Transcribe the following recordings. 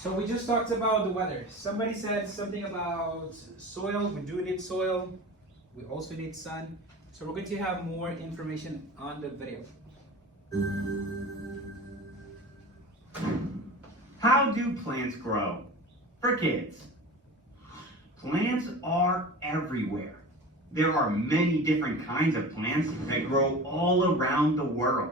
So we just talked about the weather. Somebody said something about soil. We do need soil. We also need sun. So we're going to have more information on the video. How do plants grow? For kids. Plants are everywhere. There are many different kinds of plants that grow all around the world.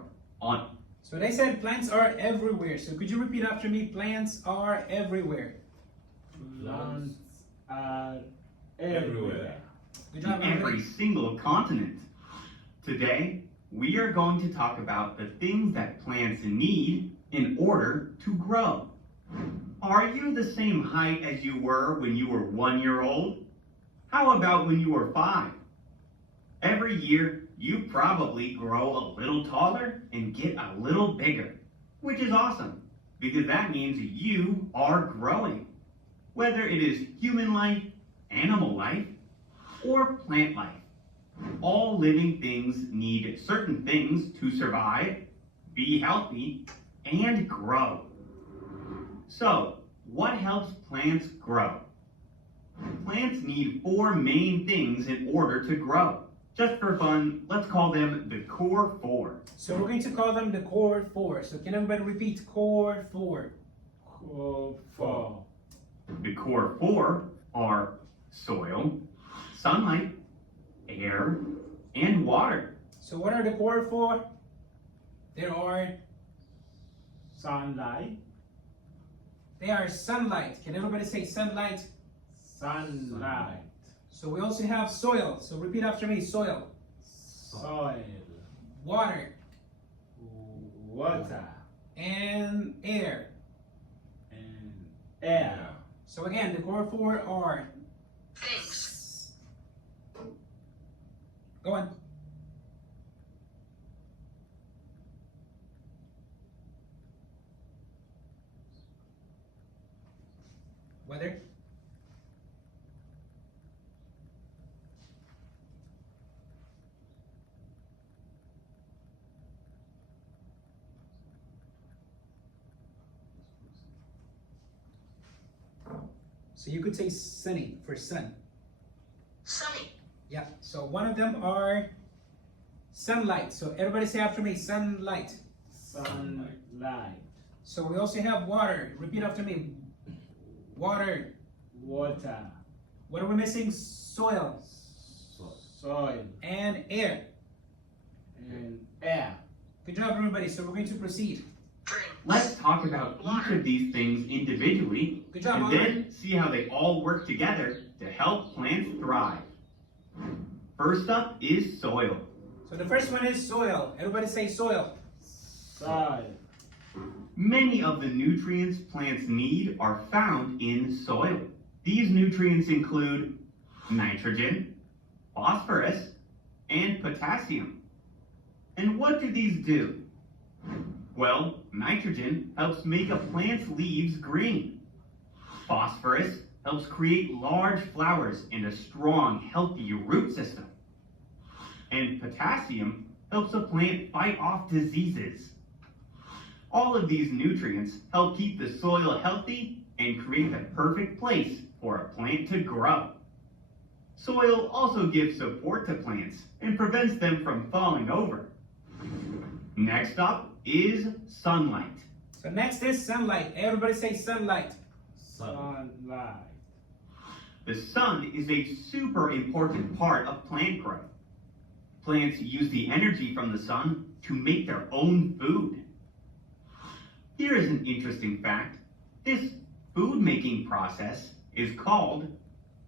So they said plants are everywhere. So could you repeat after me? Plants are everywhere. Plants are everywhere. Good job, every everybody. single continent. Today, we are going to talk about the things that plants need in order to grow. Are you the same height as you were when you were 1 year old? How about when you were 5? Every year, you probably grow a little taller and get a little bigger, which is awesome because that means you are growing. Whether it is human life, animal life, or plant life, all living things need certain things to survive, be healthy, and grow. So, what helps plants grow? Plants need 4 main things in order to grow. Just for fun, let's call them the core 4. So we're going to call them the core 4. So can everybody repeat core 4? Core 4. The core 4 are soil, sunlight, air, and water. So what are the core 4? There are, Sunlight. they are sunlight. Can everybody say sunlight? Sunlight. So we also have soil. So repeat after me. Soil, Soil. water, Water. and air. And air. So again, the core 4 are Thanks. Go on. Weather, so you could say sunny for sun. Sunny. Yeah, so one of them are sunlight. So everybody say after me, sunlight. Sunlight. So we also have water. Repeat after me. Water. Water. What are we missing? Soil Soil. and air. And air. Good job, everybody. So we're going to proceed. Drink. Let's talk about each of these things individually Good job, and Oliver. then see how they all work together to help plants thrive. First up is soil. So the first one is soil. Everybody say soil. Soil. Many of the nutrients plants need are found in soil. These nutrients include nitrogen, phosphorus, and potassium. And what do these do? Well, nitrogen helps make a plant's leaves green. Phosphorus helps create large flowers and a strong, healthy root system. And potassium helps a plant fight off diseases. All of these nutrients help keep the soil healthy and create the perfect place for a plant to grow. Soil also gives support to plants and prevents them from falling over. Next up is sunlight. So next is sunlight. Everybody say sunlight. Sunlight. The sun is a super important part of plant growth. Plants use the energy from the sun to make their own food. Here is an interesting fact. This food making process is called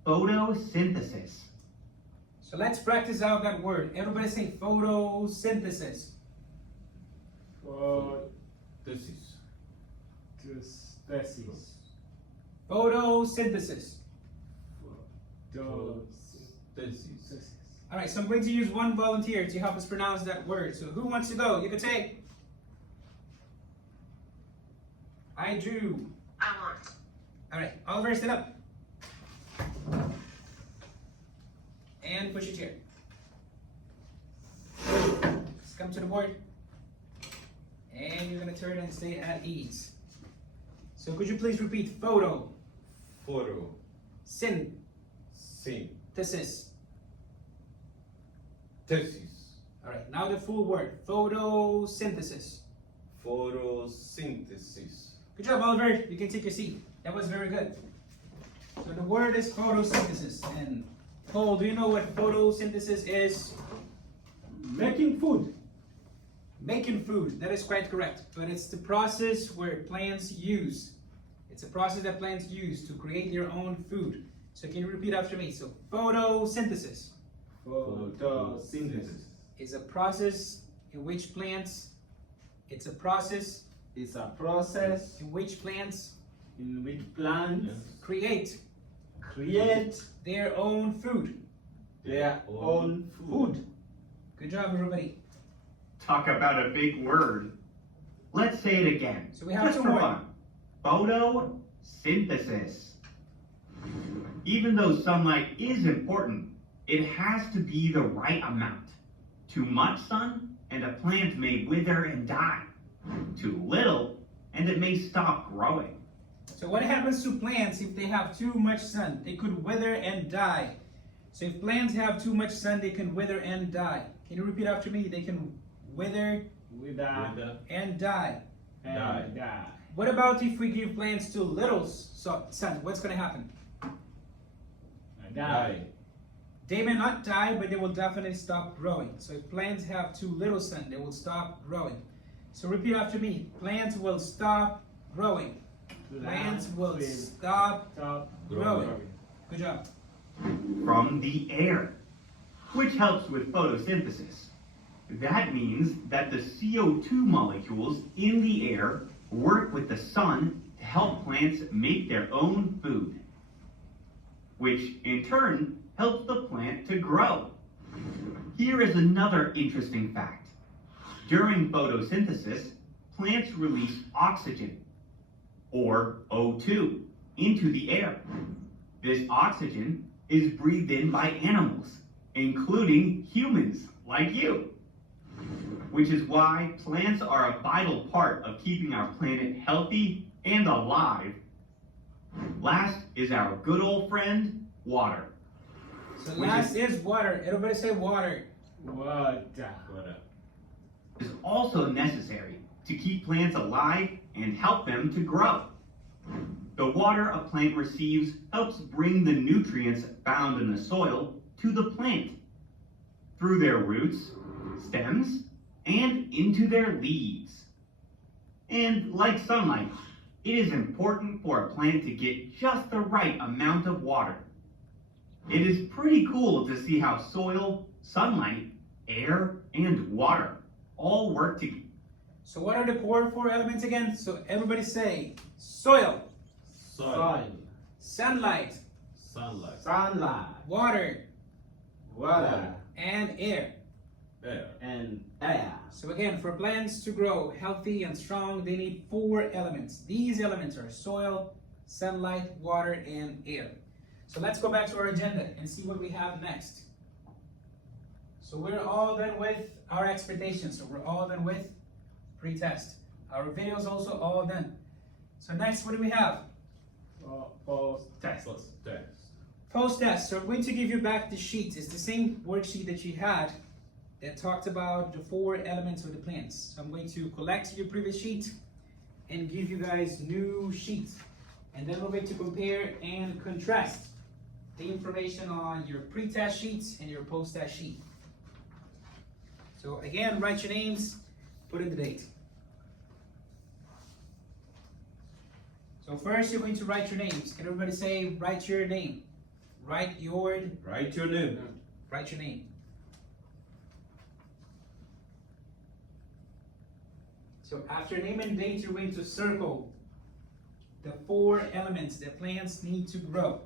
photosynthesis. So let's practice out that word. Everybody say photosynthesis. Photosynthesis. Photosynthesis. Photosynthesis. All right, so I'm going to use one volunteer to help us pronounce that word. So who wants to go? You can take. I drew. I want. All right, Oliver, stand up. And push your chair. Just come to the board. And you're going to turn and stay at ease. So could you please repeat photo, Photo. synthesis, Synthesis. all right, now the full word, photosynthesis. Photosynthesis. Good job, Oliver. You can take your seat. That was very good. So the word is photosynthesis. And Paul, do you know what photosynthesis is? Making food. Making food. That is quite correct. But it's the process where plants use. It's a process that plants use to create their own food. So can you repeat after me? So photosynthesis Photosynthesis. is a process in which plants. It's a process It's a process in which plants in which plants create create their own food. their own food. Good job, everybody. Talk about a big word. Let's say it again. So we have Just two for more. fun. Photosynthesis. Even though sunlight is important, it has to be the right amount. Too much sun, and a plant may wither and die. Too little, and it may stop growing. So what happens to plants if they have too much sun? They could wither and die. So if plants have too much sun, they can wither and die. Can you repeat after me? They can wither Wither and die. and die. What about if we give plants too little sun? What's going to happen? Die. They may not die, but they will definitely stop growing. So if plants have too little sun, they will stop growing. So repeat after me. Plants will stop growing. Plants will stop growing. Good job. From the air, which helps with photosynthesis. That means that the CO2 molecules in the air work with the sun to help plants make their own food, which in turn helps the plant to grow. Here is another interesting fact. During photosynthesis, plants release oxygen, or O2, into the air. This oxygen is breathed in by animals, including humans like you, which is why plants are a vital part of keeping our planet healthy and alive. Last is our good old friend, water. So Which last is water. Everybody say water. Water. Is also necessary to keep plants alive and help them to grow. The water a plant receives helps bring the nutrients found in the soil to the plant through their roots, stems, and into their leaves. And like sunlight, it is important for a plant to get just the right amount of water. It is pretty cool to see how soil, sunlight, air, and water all work together. So what are the core four elements again? So everybody say soil, Soil. sunlight, Sunlight. Sunlight. water, Water. and air. Air. And air. So again, for plants to grow healthy and strong, they need four elements. These elements are soil, sunlight, water, and air. So let's go back to our agenda and see what we have next. So we're all done with our expectations. So we're all done with pre-test. Our videos also all done. So next, what do we have? Post-test. Post-test. Post-test. So I'm going to give you back the sheet. It's the same worksheet that you had that talked about the four elements of the plants. So I'm going to collect your previous sheet and give you guys new sheets. And then we're going to compare and contrast the information on your pre-test sheets and your post-test sheet. So again, write your names, put in the date. So first you're going to write your names. Can everybody say, write your name? Write your Write your name. Write your name. So after name and date, you're going to circle the four elements that plants need to grow,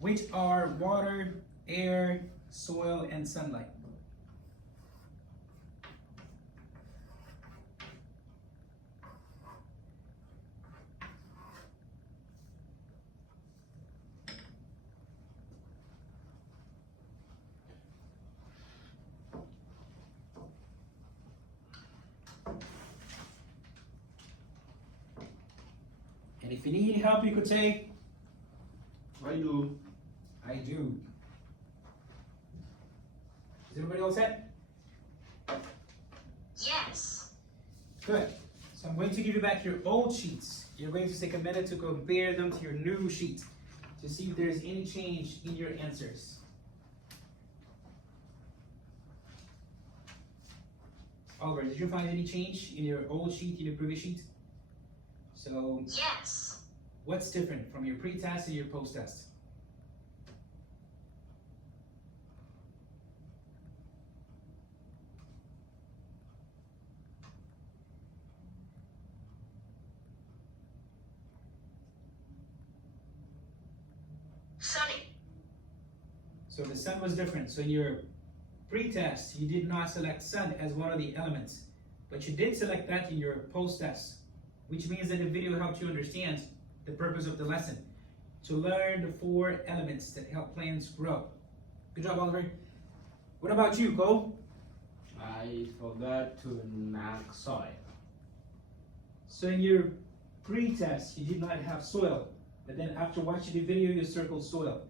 which are water, air, soil, and sunlight. And if you need help, you could say, I do. I do. Is everybody all set? Yes. Good. So I'm going to give you back your old sheets. You're going to take a minute to compare them to your new sheet to see if there's any change in your answers. Oliver, did you find any change in your old sheet, in your previous sheet? So Yes. what's different from your pre-test and your post-test? Sunny. So the sun was different. So in your pre-test, you did not select sun as one of the elements, but you did select that in your post-test, which means that the video helped you understand the purpose of the lesson, to learn the 4 elements that help plants grow. Good job, Oliver. What about you, Cole? I forgot to knock soil. So in your pre-test, you did not have soil, but then after watching the video, you circled soil.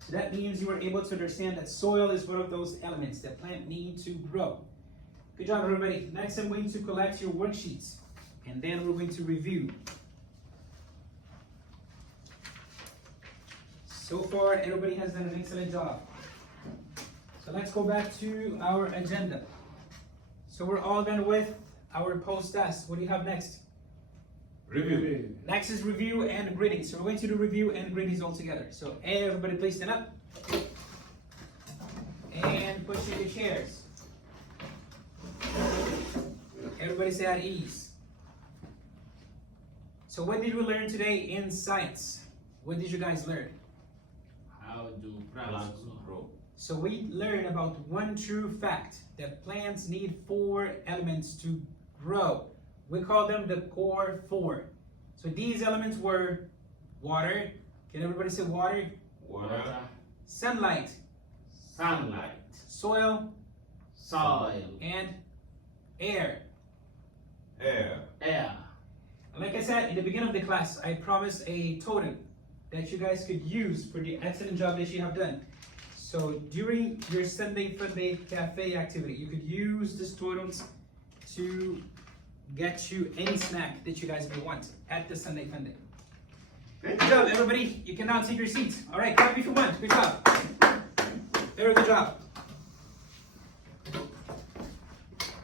So that means you were able to understand that soil is one of those elements that plant need to grow. Good job, everybody. Next, I'm going to collect your worksheets, and then we're going to review. So far, everybody has done an excellent job. So let's go back to our agenda. So we're all done with our post-test. What do you have next? Review. Next is review and greetings. So we're going to do review and greetings all together. So everybody please stand up. And push in your chairs. Everybody say at ease. So what did we learn today in science? What did you guys learn? How do plants grow? So we learned about one true fact, that plants need 4 elements to grow. We call them the core 4. So these elements were water. Can everybody say water? Water. Sunlight, Sunlight. soil, Soil. and air. Air. Air. And like I said in the beginning of the class, I promised a totem that you guys could use for the excellent job that you have done. So during your Sunday Funday Cafe activity, you could use these totems to get you any snack that you guys may want at the Sunday Funday. Good job, everybody. You can now take your seats. All right, clap if you want. Good job. Very good job.